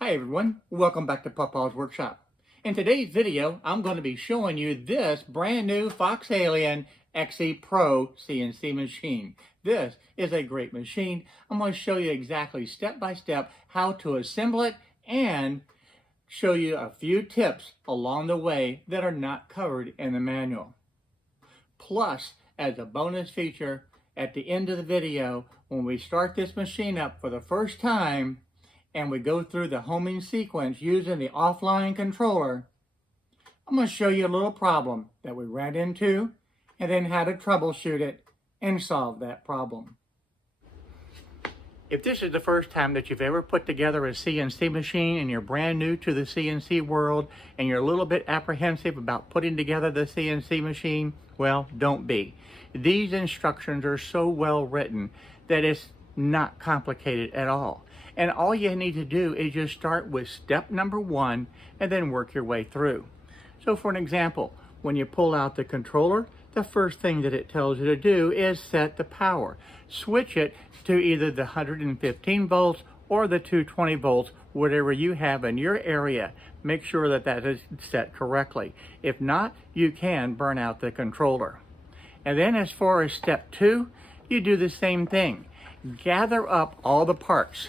Hi everyone, welcome back to Papa's Workshop. In today's video, I'm going to be showing you this brand new FOXAlien XE Pro CNC machine. This is a great machine. I'm going to show you exactly step by step how to assemble it and show you a few tips along the way that are not covered in the manual. Plus, as a bonus feature, at the end of the video, when we start this machine up for the first time, and we go through the homing sequence using the offline controller, I'm going to show you a little problem that we ran into and then how to troubleshoot it and solve that problem. If this is the first time that you've ever put together a CNC machine and you're brand new to the CNC world and you're a little bit apprehensive about putting together the CNC machine, well, don't be. These instructions are so well written that it's not complicated at all. And all you need to do is just start with step number 1 and then work your way through. So for an example, when you pull out the controller, the first thing that it tells you to do is set the power. Switch it to either the 115 volts or the 220 volts, whatever you have in your area. Make sure that that is set correctly. If not, you can burn out the controller. And then as far as step 2, you do the same thing. Gather up all the parts.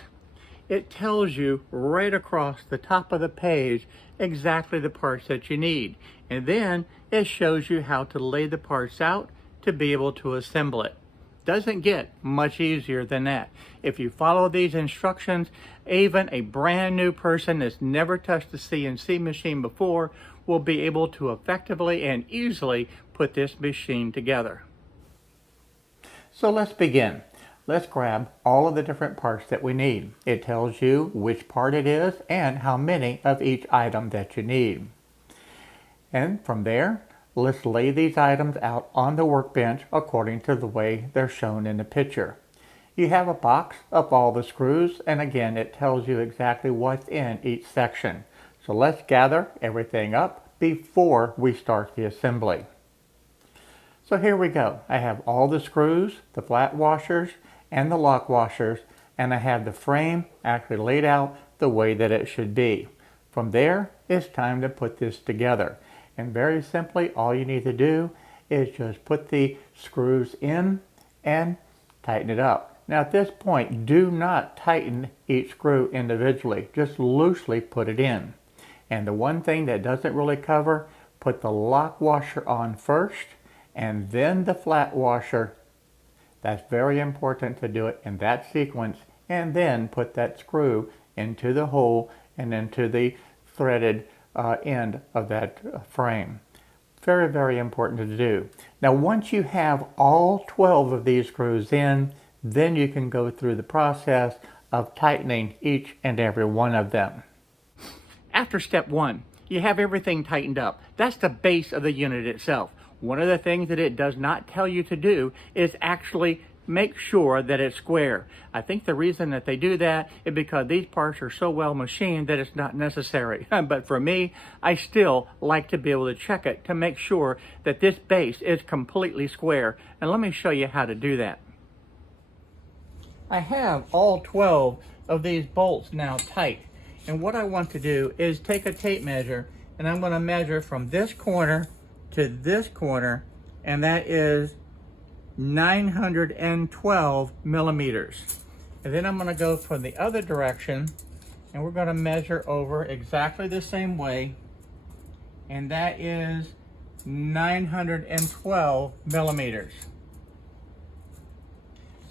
It tells you right across the top of the page exactly the parts that you need. And then it shows you how to lay the parts out to be able to assemble it. Doesn't get much easier than that. If you follow these instructions, even a brand new person that's never touched a CNC machine before will be able to effectively and easily put this machine together. So let's begin. Let's grab all of the different parts that we need. It tells you which part it is and how many of each item that you need. And from there, let's lay these items out on the workbench according to the way they're shown in the picture. You have a box of all the screws, and again, it tells you exactly what's in each section. So let's gather everything up before we start the assembly. So here we go. I have all the screws, the flat washers, and the lock washers, and I have the frame actually laid out the way that it should be. From there, it's time to put this together. And very simply, all you need to do is just put the screws in and tighten it up. Now at this point, do not tighten each screw individually, just loosely put it in. And the one thing that doesn't really cover, put the lock washer on first and then the flat washer. That's very important to do it in that sequence, and then put that screw into the hole and into the threaded end of that frame. Very, very important to do. Now once you have all 12 of these screws in, then you can go through the process of tightening each and every one of them. After step 1, you have everything tightened up. That's the base of the unit itself. One of the things that it does not tell you to do is actually make sure that it's square. I think the reason that they do that is because these parts are so well machined that it's not necessary. But for me, I still like to be able to check it to make sure that this base is completely square. And let me show you how to do that. I have all 12 of these bolts now tight. And what I want to do is take a tape measure, and I'm going to measure from this corner to this corner, and that is 912 millimeters. And then I'm going to go from the other direction, and we're going to measure over exactly the same way, and that is 912 millimeters.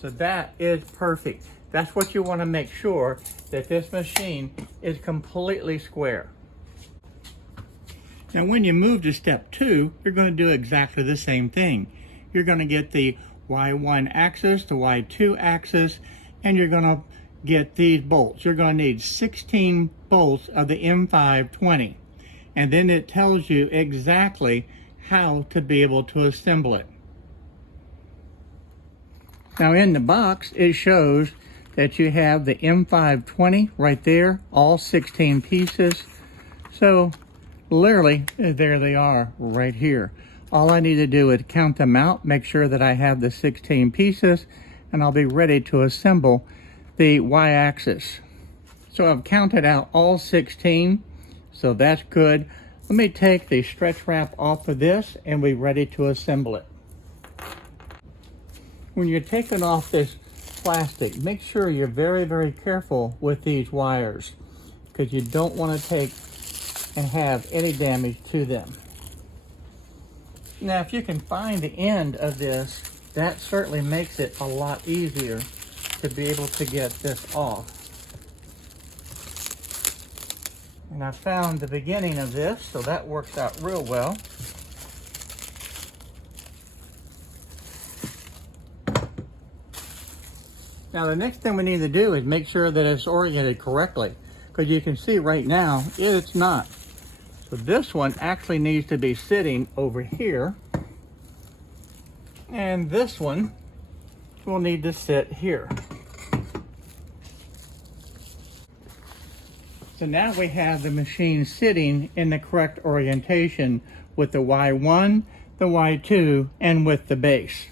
So that is perfect. That's what you want to make sure, that this machine is completely square. Now when you move to step 2, you're going to do exactly the same thing. You're going to get the Y1 axis, the Y2 axis, and you're going to get these bolts. You're going to need 16 bolts of the M520. And then it tells you exactly how to be able to assemble it. Now in the box, it shows that you have the M520 right there, all 16 pieces. So literally, there they are right here. All I need to do is count them out, make sure that I have the 16 pieces, and I'll be ready to assemble the Y-axis. So I've counted out all 16, so that's good. Let me take the stretch wrap off of this and we're ready to assemble it. When you're taking off this plastic, make sure you're very, very careful with these wires because you don't want to take and have any damage to them. Now, if you can find the end of this, that certainly makes it a lot easier to be able to get this off. And I found the beginning of this, so that works out real well. Now the next thing we need to do is make sure that it's oriented correctly, because you can see right now it's not. So this one actually needs to be sitting over here, and this one will need to sit here. So now we have the machine sitting in the correct orientation with the Y1, the Y2, and with the base.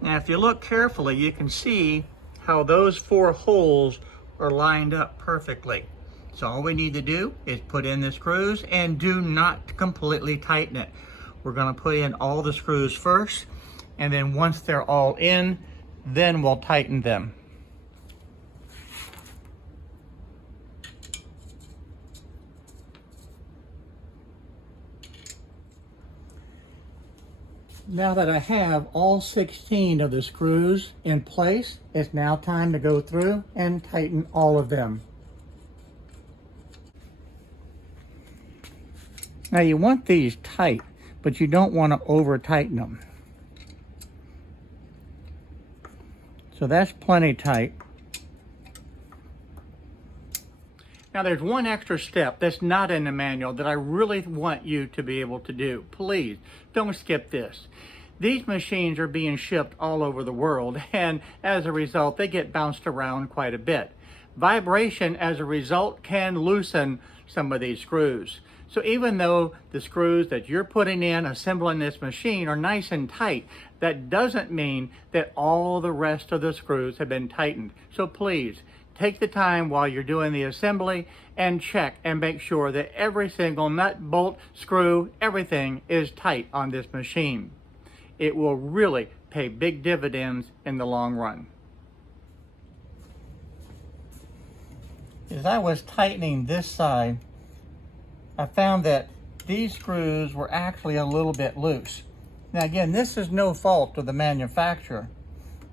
Now if you look carefully, you can see how those 4 holes are lined up perfectly. So all we need to do is put in the screws and do not completely tighten it. We're going to put in all the screws first, and then once they're all in, then we'll tighten them. Now that I have all 16 of the screws in place, it's now time to go through and tighten all of them. Now you want these tight, but you don't want to over tighten them. So that's plenty tight. Now there's one extra step that's not in the manual that I really want you to be able to do. Please don't skip this. These machines are being shipped all over the world, and as a result they get bounced around quite a bit. Vibration as a result can loosen some of these screws. So even though the screws that you're putting in, assembling this machine, are nice and tight, that doesn't mean that all the rest of the screws have been tightened. So please, take the time while you're doing the assembly and check and make sure that every single nut, bolt, screw, everything is tight on this machine. It will really pay big dividends in the long run. As I was tightening this side, I found that these screws were actually a little bit loose. Now again, this is no fault of the manufacturer.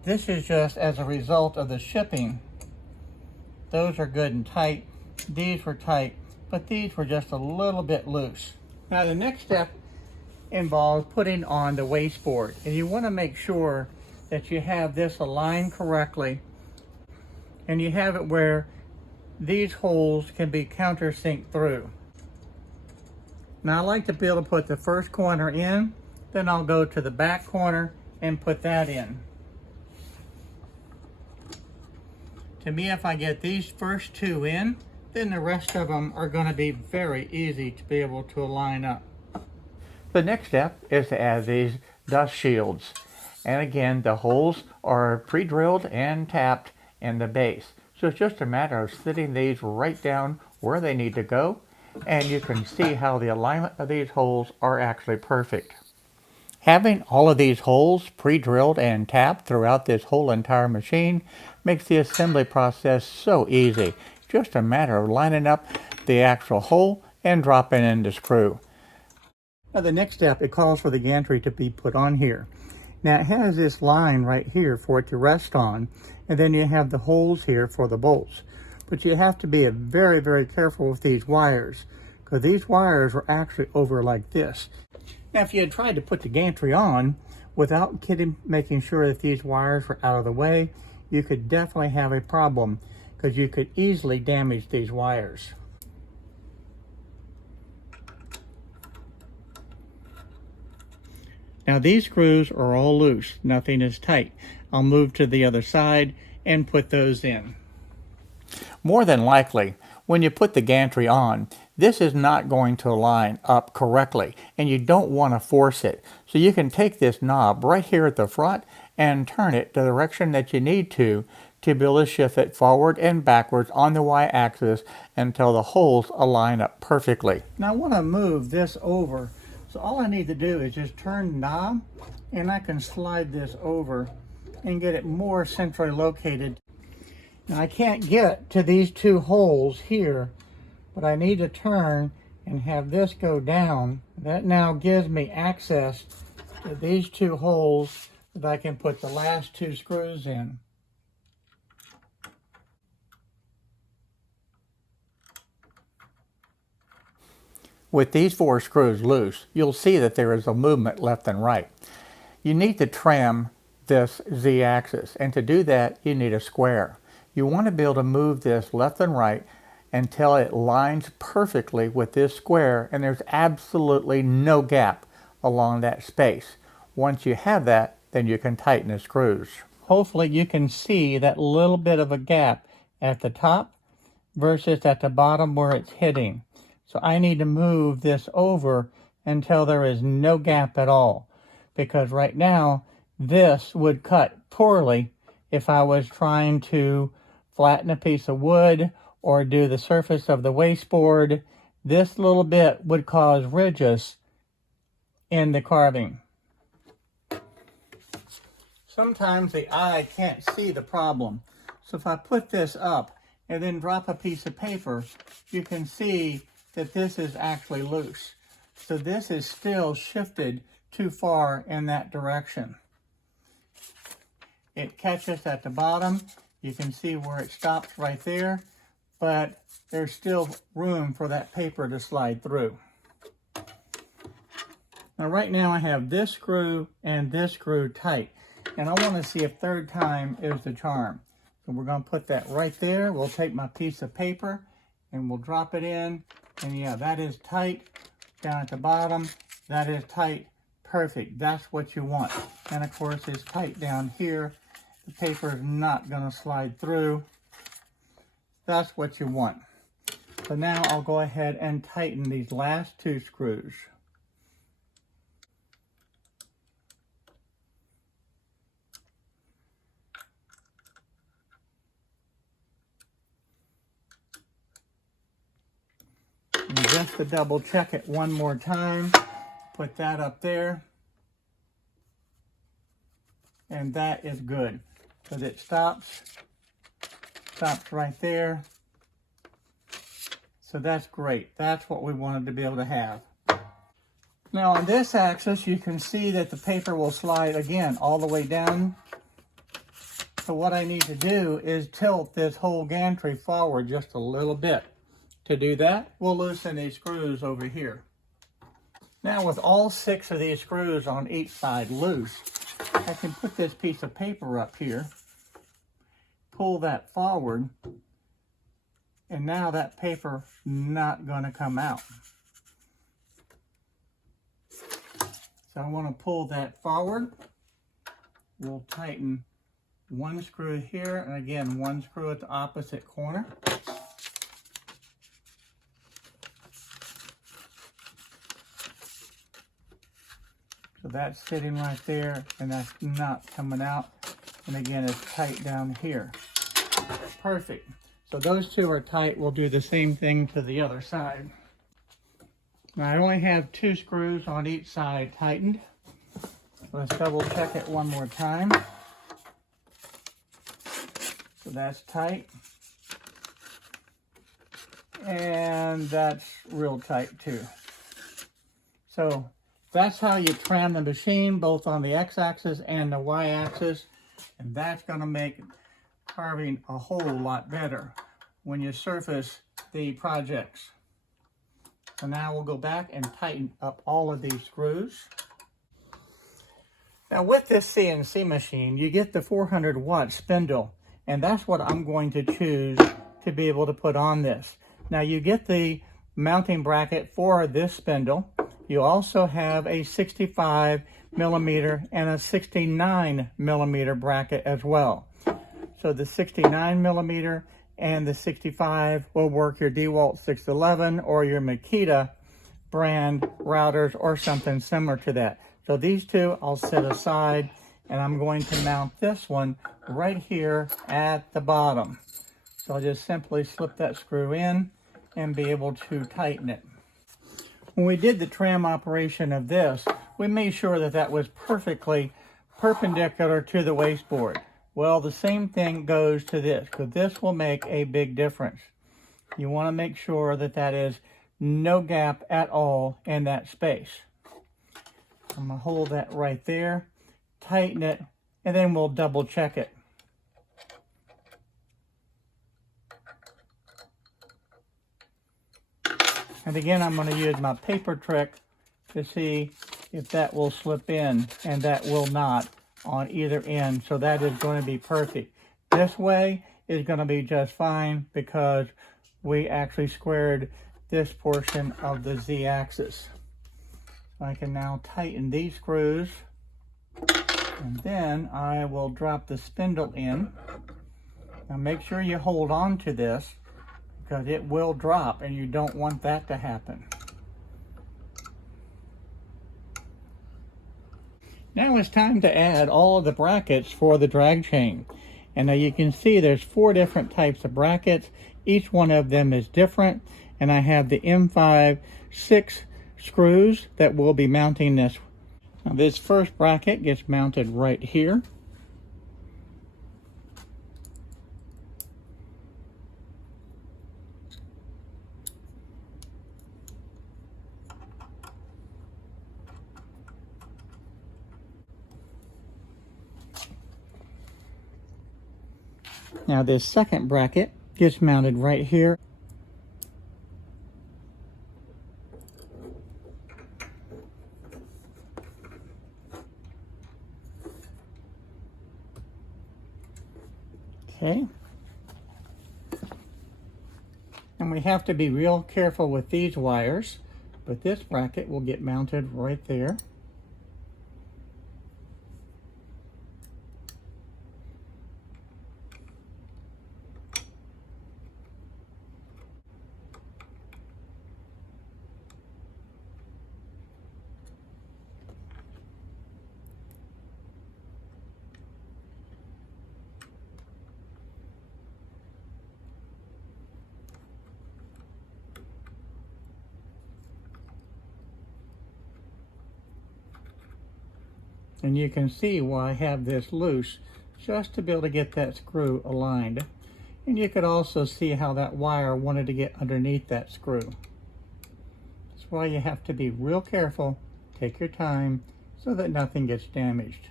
This is just as a result of the shipping. Those are good and tight. These were tight, but these were just a little bit loose. Now the next step involves putting on the wasteboard. And you want to make sure that you have this aligned correctly, and you have it where these holes can be countersinked through. Now I like to be able to put the first corner in, then I'll go to the back corner and put that in. To me, if I get these first 2 in, then the rest of them are going to be very easy to be able to line up. The next step is to add these dust shields. And again, the holes are pre-drilled and tapped in the base. So it's just a matter of sitting these right down where they need to go, and you can see how the alignment of these holes are actually perfect. Having all of these holes pre-drilled and tapped throughout this whole entire machine makes the assembly process so easy. Just a matter of lining up the actual hole and dropping in the screw. Now the next step, it calls for the gantry to be put on here. Now it has this line right here for it to rest on, and then you have the holes here for the bolts. But you have to be very, very careful with these wires, because these wires are actually over like this. Now if you had tried to put the gantry on without making sure that these wires were out of the way, you could definitely have a problem, because you could easily damage these wires. Now these screws are all loose, nothing is tight. I'll move to the other side and put those in. More than likely, when you put the gantry on, this is not going to line up correctly, and you don't want to force it. So you can take this knob right here at the front and turn it the direction that you need to be able to shift it forward and backwards on the y-axis until the holes align up perfectly. Now I want to move this over, so all I need to do is just turn the knob and I can slide this over and get it more centrally located. Now I can't get to these two holes here, but I need to turn and have this go down. That now gives me access to these two holes that I can put the last two screws in. With these four screws loose, you'll see that there is a movement left and right. You need to trim this Z-axis, and to do that you need a square. You want to be able to move this left and right until it lines perfectly with this square and there's absolutely no gap along that space. Once you have that, then you can tighten the screws. Hopefully you can see that little bit of a gap at the top versus at the bottom where it's hitting. So I need to move this over until there is no gap at all, because right now this would cut poorly if I was trying to flatten a piece of wood or do the surface of the wasteboard. This little bit would cause ridges in the carving. Sometimes the eye can't see the problem. So if I put this up and then drop a piece of paper, you can see that this is actually loose. So this is still shifted too far in that direction. It catches at the bottom. You can see where it stops right there, but there's still room for that paper to slide through. Now right now I have this screw and this screw tight, and I want to see if third time is the charm. So we're going to put that right there. We'll take my piece of paper and we'll drop it in, and yeah, that is tight. Down at the bottom, that is tight. Perfect. That's what you want. And of course it's tight down here. The paper is not going to slide through. That's what you want. So now I'll go ahead and tighten these last two screws. And just to double check it one more time, put that up there. And that is good, because it stops right there. So that's great. That's what we wanted to be able to have. Now on this axis, you can see that the paper will slide again all the way down. So what I need to do is tilt this whole gantry forward just a little bit. To do that, we'll loosen these screws over here. Now with all 6 of these screws on each side loose, I can put this piece of paper up here, pull that forward, and now that paper not going to come out. So I want to pull that forward. We'll tighten one screw here, and again one screw at the opposite corner. So that's sitting right there, and that's not coming out. And again, it's tight down here. Perfect. So those two are tight. We'll do the same thing to the other side. Now I only have 2 screws on each side tightened. Let's double check it one more time. So that's tight. And that's real tight too. So that's how you trim the machine, both on the x-axis and the y-axis. And that's going to make carving a whole lot better when you surface the projects. So now we'll go back and tighten up all of these screws. Now with this CNC machine, you get the 400-watt spindle, and that's what I'm going to choose to be able to put on this. Now you get the mounting bracket for this spindle. You also have a 65 millimeter and a 69 millimeter bracket as well. So the 69 millimeter and the 65 will work your DeWalt 611 or your Makita brand routers or something similar to that. So these two I'll set aside, and I'm going to mount this one right here at the bottom. So I'll just simply slip that screw in and be able to tighten it. When we did the trim operation of this, we made sure that that was perfectly perpendicular to the wasteboard. Well, the same thing goes to this, because this will make a big difference. You want to make sure that that is no gap at all in that space. I'm going to hold that right there, tighten it, and then we'll double check it. And again, I'm going to use my paper trick to see if that will slip in, and that will not on either end. So that is going to be perfect. This way is going to be just fine because we actually squared this portion of the Z-axis. So I can now tighten these screws, and then I will drop the spindle in. Now make sure you hold on to this, because it will drop and you don't want that to happen. Now it's time to add all of the brackets for the drag chain. And now you can see there's 4 different types of brackets. Each one of them is different. And I have the M5 6 screws that will be mounting this. Now this first bracket gets mounted right here. Now this second bracket gets mounted right here. Okay. And we have to be real careful with these wires, but this bracket will get mounted right there. And you can see why I have this loose, just to be able to get that screw aligned. And you could also see how that wire wanted to get underneath that screw. That's why you have to be real careful, take your time, so that nothing gets damaged.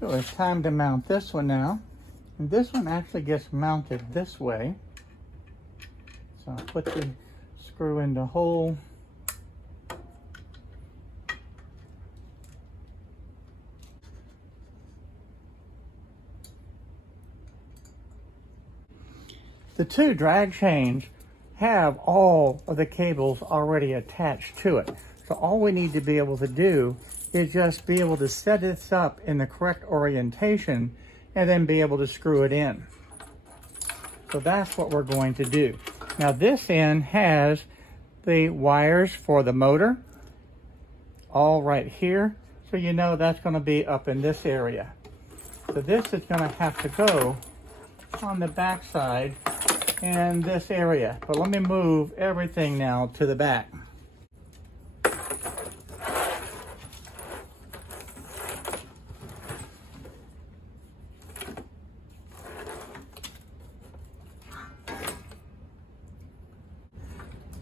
So it's time to mount this one now. And this one actually gets mounted this way. So I'll put the screw in the hole. The 2 drag chains have all of the cables already attached to it. So all we need to be able to do is just be able to set this up in the correct orientation and then be able to screw it in. So that's what we're going to do. Now this end has the wires for the motor all right here. So you know that's going to be up in this area. So this is going to have to go on the back side in this area. But let me move everything now to the back.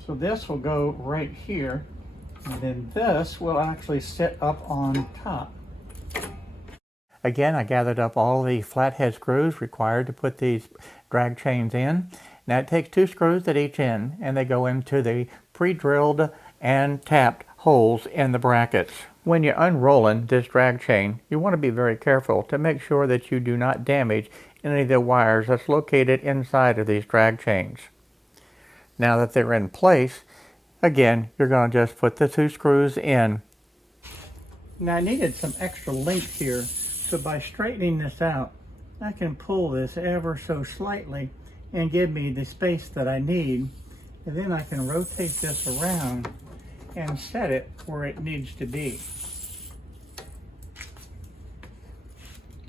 So this will go right here, and then this will actually sit up on top. Again, I gathered up all the flathead screws required to put these drag chains in. Now it takes 2 screws at each end, and they go into the pre-drilled and tapped holes in the brackets. When you're unrolling this drag chain, you want to be very careful to make sure that you do not damage any of the wires that's located inside of these drag chains. Now that they're in place, again, you're going to just put the 2 screws in. Now I needed some extra length here, so by straightening this out, I can pull this ever so slightly and give me the space that I need. And then I can rotate this around and set it where it needs to be.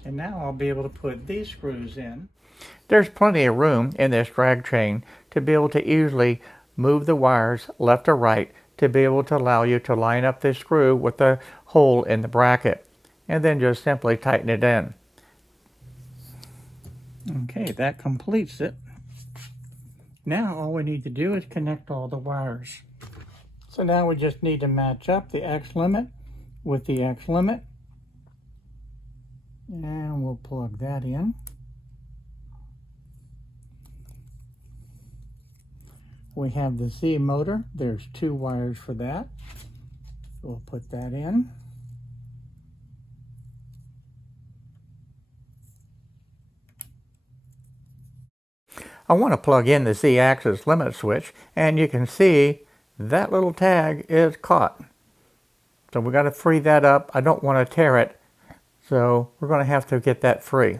And now I'll be able to put these screws in. There's plenty of room in this drag chain to be able to easily move the wires left or right to be able to allow you to line up this screw with the hole in the bracket, and then just simply tighten it in. Okay, that completes it. Now all we need to do is connect all the wires. So now we just need to match up the X limit with the X limit, and we'll plug that in. We have the Z motor. There's 2 wires for that. We'll put that in. I want to plug in the Z-axis limit switch, and you can see that little tag is caught. So we got to free that up. I don't want to tear it, so we're going to have to get that free.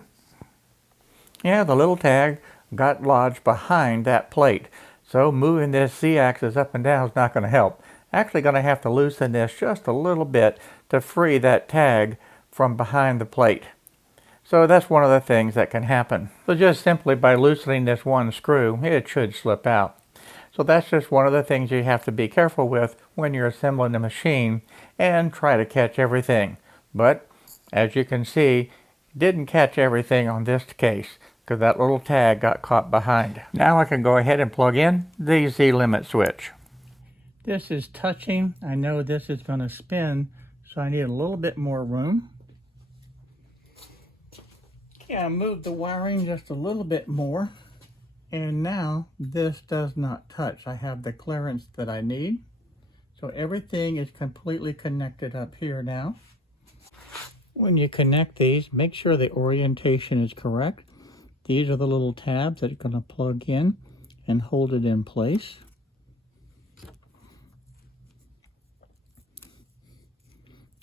Yeah, the little tag got lodged behind that plate. So moving this Z-axis up and down is not going to help. Actually going to have to loosen this just a little bit to free that tag from behind the plate. So that's one of the things that can happen. So just simply by loosening this one screw, it should slip out. So that's just one of the things you have to be careful with when you're assembling the machine and try to catch everything. But as you can see, didn't catch everything on this case because that little tag got caught behind. Now I can go ahead and plug in the Z limit switch. This is touching. I know this is going to spin, so I need a little bit more room. Okay, I moved the wiring just a little bit more, and now this does not touch. I have the clearance that I need. So everything is completely connected up here now. When you connect these, make sure the orientation is correct. These are the little tabs that are going to plug in and hold it in place.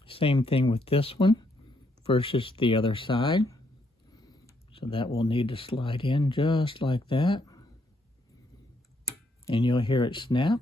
Same thing with this one versus the other side. So that will need to slide in just like that. And you'll hear it snap.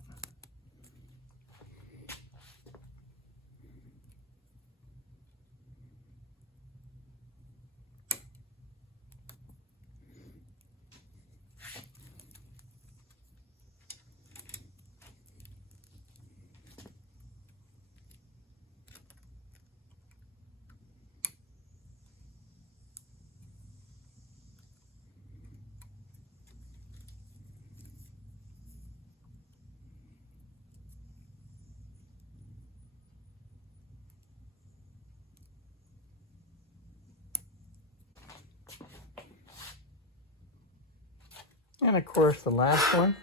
And of course the last one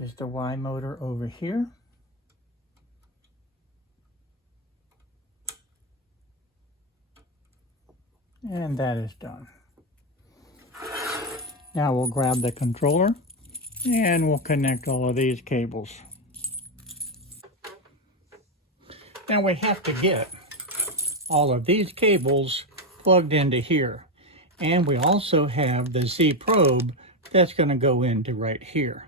is the Y motor over here. And that is done. Now we'll grab the controller and we'll connect all of these cables. Now we have to get all of these cables plugged into here. And we also have the Z probe that's going to go into right here.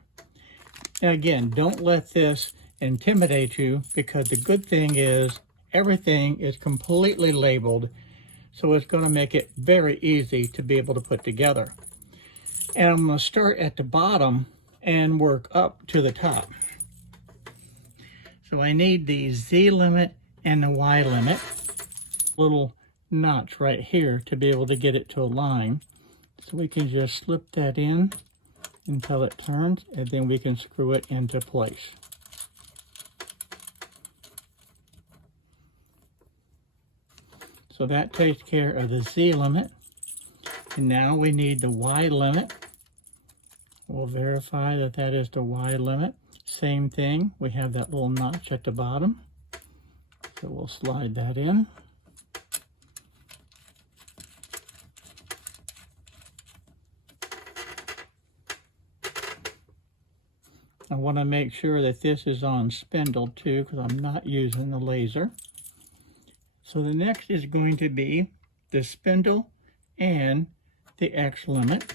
Now again, don't let this intimidate you, because the good thing is everything is completely labeled, so it's going to make it very easy to be able to put together. And I'm going to start at the bottom and work up to the top. So I need the Z limit and the Y limit. Little notch right here to be able to get it to align. So we can just slip that in until it turns, and then we can screw it into place. So that takes care of the Z limit. And now we need the Y limit. We'll verify that that is the Y limit. Same thing, we have that little notch at the bottom. So we'll slide that in. I want to make sure that this is on spindle too, because I'm not using the laser. So the next is going to be the spindle and the X limit.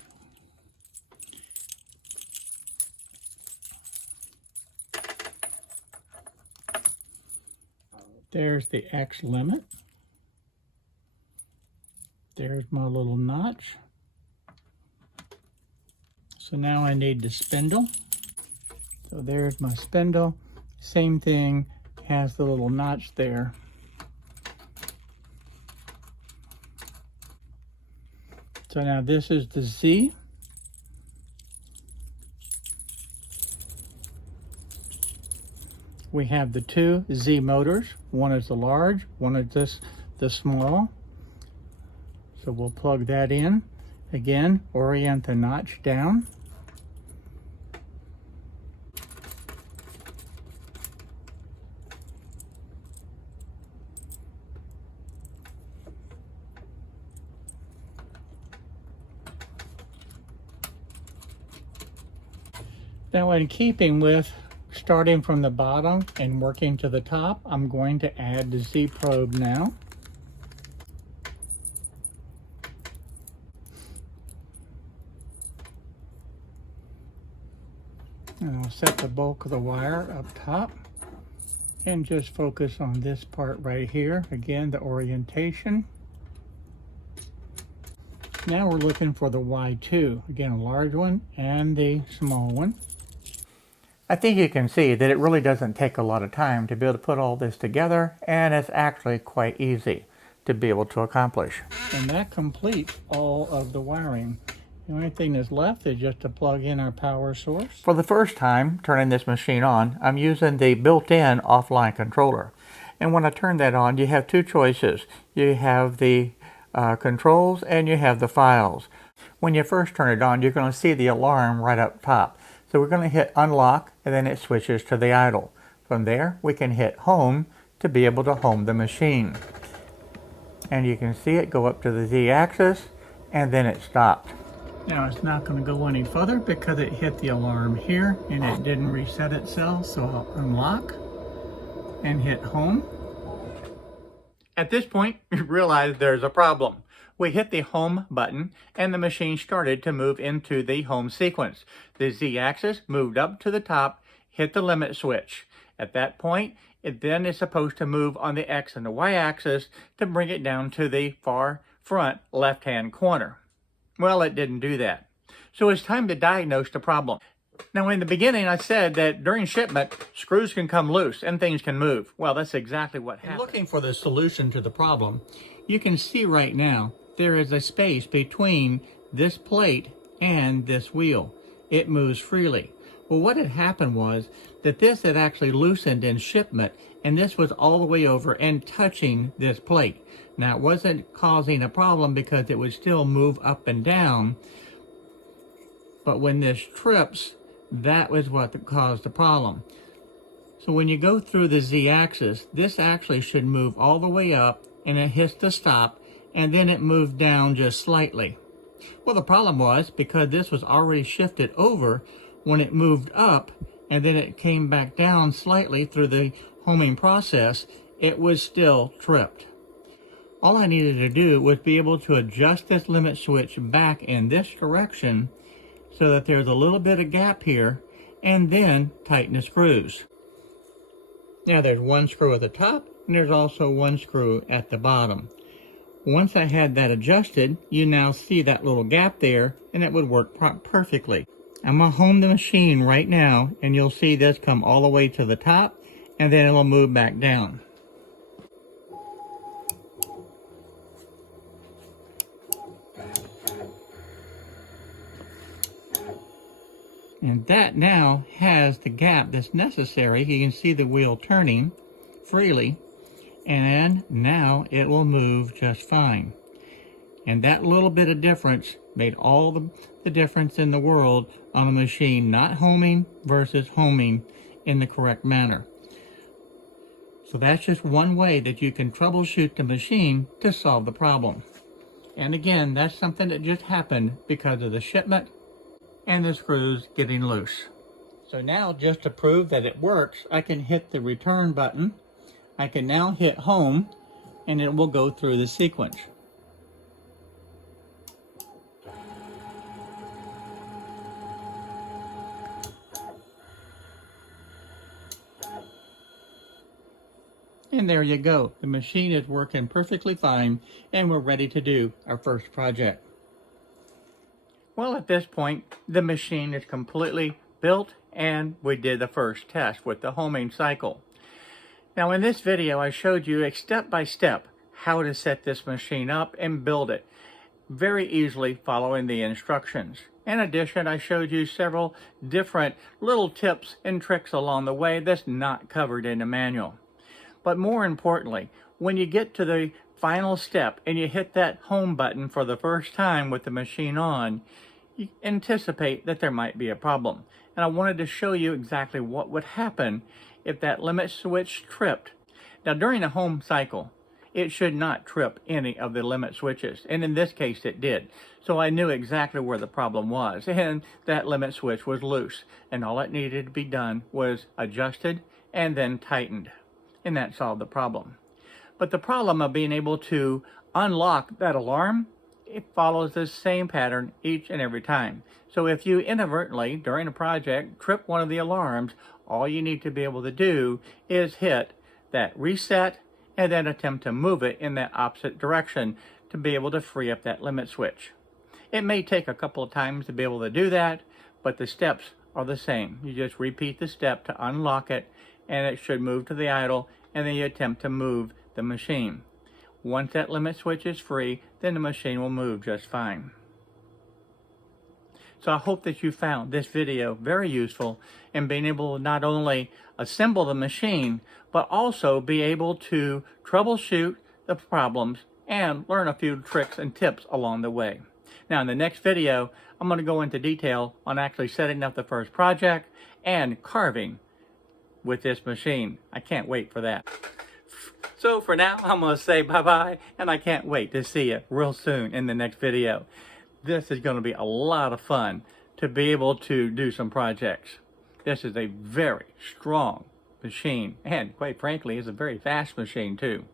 There's the X limit. There's my little notch. So now I need the spindle. So there's my spindle. Same thing, has the little notch there. So now this is the Z. We have the two Z motors. One is the large, one is the small. So we'll plug that in. Again, orient the notch down. Now, in keeping with starting from the bottom and working to the top, I'm going to add the Z probe now. And I'll set the bulk of the wire up top and just focus on this part right here. Again, the orientation. Now we're looking for the Y2. Again, a large one and the small one. I think you can see that it really doesn't take a lot of time to be able to put all this together, and it's actually quite easy to be able to accomplish. And that completes all of the wiring. The only thing that's left is just to plug in our power source. For the first time turning this machine on, I'm using the built-in offline controller. And when I turn that on, you have two choices. You have the controls and you have the files. When you first turn it on, you're going to see the alarm right up top. So we're going to hit unlock, and then it switches to the idle. From there, we can hit home to be able to home the machine. And you can see it go up to the Z-axis, and then it stopped. Now it's not going to go any further because it hit the alarm here and it didn't reset itself, so I'll unlock and hit home. At this point, you realize there's a problem. We hit the home button and the machine started to move into the home sequence. The Z-axis moved up to the top, hit the limit switch. At that point, it then is supposed to move on the X and the Y-axis to bring it down to the far front left-hand corner. Well, it didn't do that. So it's time to diagnose the problem. Now, in the beginning, I said that during shipment, screws can come loose and things can move. Well, that's exactly what happened. Looking for the solution to the problem, you can see right now there is a space between this plate and this wheel. It moves freely. Well, what had happened was that this had actually loosened in shipment, and this was all the way over and touching this plate. Now, it wasn't causing a problem because it would still move up and down, but when this trips, that was what caused the problem. So when you go through the Z-axis, this actually should move all the way up, and it hits the stop, and then it moved down just slightly. Well, the problem was because this was already shifted over, when it moved up and then it came back down slightly through the homing process, it was still tripped. All I needed to do was be able to adjust this limit switch back in this direction so that there's a little bit of gap here, and then tighten the screws. Now there's one screw at the top and there's also one screw at the bottom. Once I had that adjusted, you now see that little gap there, and it would work perfectly. I'm going to home the machine right now, and you'll see this come all the way to the top, and then it'll move back down. And that now has the gap that's necessary. You can see the wheel turning freely, and now it will move just fine. And that little bit of difference made all the difference in the world on a machine not homing versus homing in the correct manner. So that's just one way that you can troubleshoot the machine to solve the problem. And again, that's something that just happened because of the shipment and the screws getting loose. So now, just to prove that it works, I can hit the return button. I can now hit home, and it will go through the sequence. And there you go. The machine is working perfectly fine, and we're ready to do our first project. Well, at this point, the machine is completely built, and we did the first test with the homing cycle. Now, in this video, I showed you step by step how to set this machine up and build it, very easily following the instructions. In addition, I showed you several different little tips and tricks along the way that's not covered in the manual. But more importantly, when you get to the final step and you hit that home button for the first time with the machine on, you anticipate that there might be a problem. And I wanted to show you exactly what would happen if that limit switch tripped. Now, during the home cycle, it should not trip any of the limit switches, and in this case it did. So I knew exactly where the problem was, and that limit switch was loose, and all it needed to be done was adjusted and then tightened, and that solved the problem. But the problem of being able to unlock that alarm, it follows the same pattern each and every time. So if you inadvertently, during a project, trip one of the alarms, all you need to be able to do is hit that reset and then attempt to move it in that opposite direction to be able to free up that limit switch. It may take a couple of times to be able to do that, but the steps are the same. You just repeat the step to unlock it, and it should move to the idle, and then you attempt to move the machine. Once that limit switch is free, then the machine will move just fine. So I hope that you found this video very useful in being able to not only assemble the machine, but also be able to troubleshoot the problems and learn a few tricks and tips along the way. Now, in the next video, I'm going to go into detail on actually setting up the first project and carving with this machine. I can't wait for that. So for now, I'm going to say bye-bye, and I can't wait to see you real soon in the next video. This is going to be a lot of fun to be able to do some projects. This is a very strong machine, and quite frankly, it's a very fast machine too.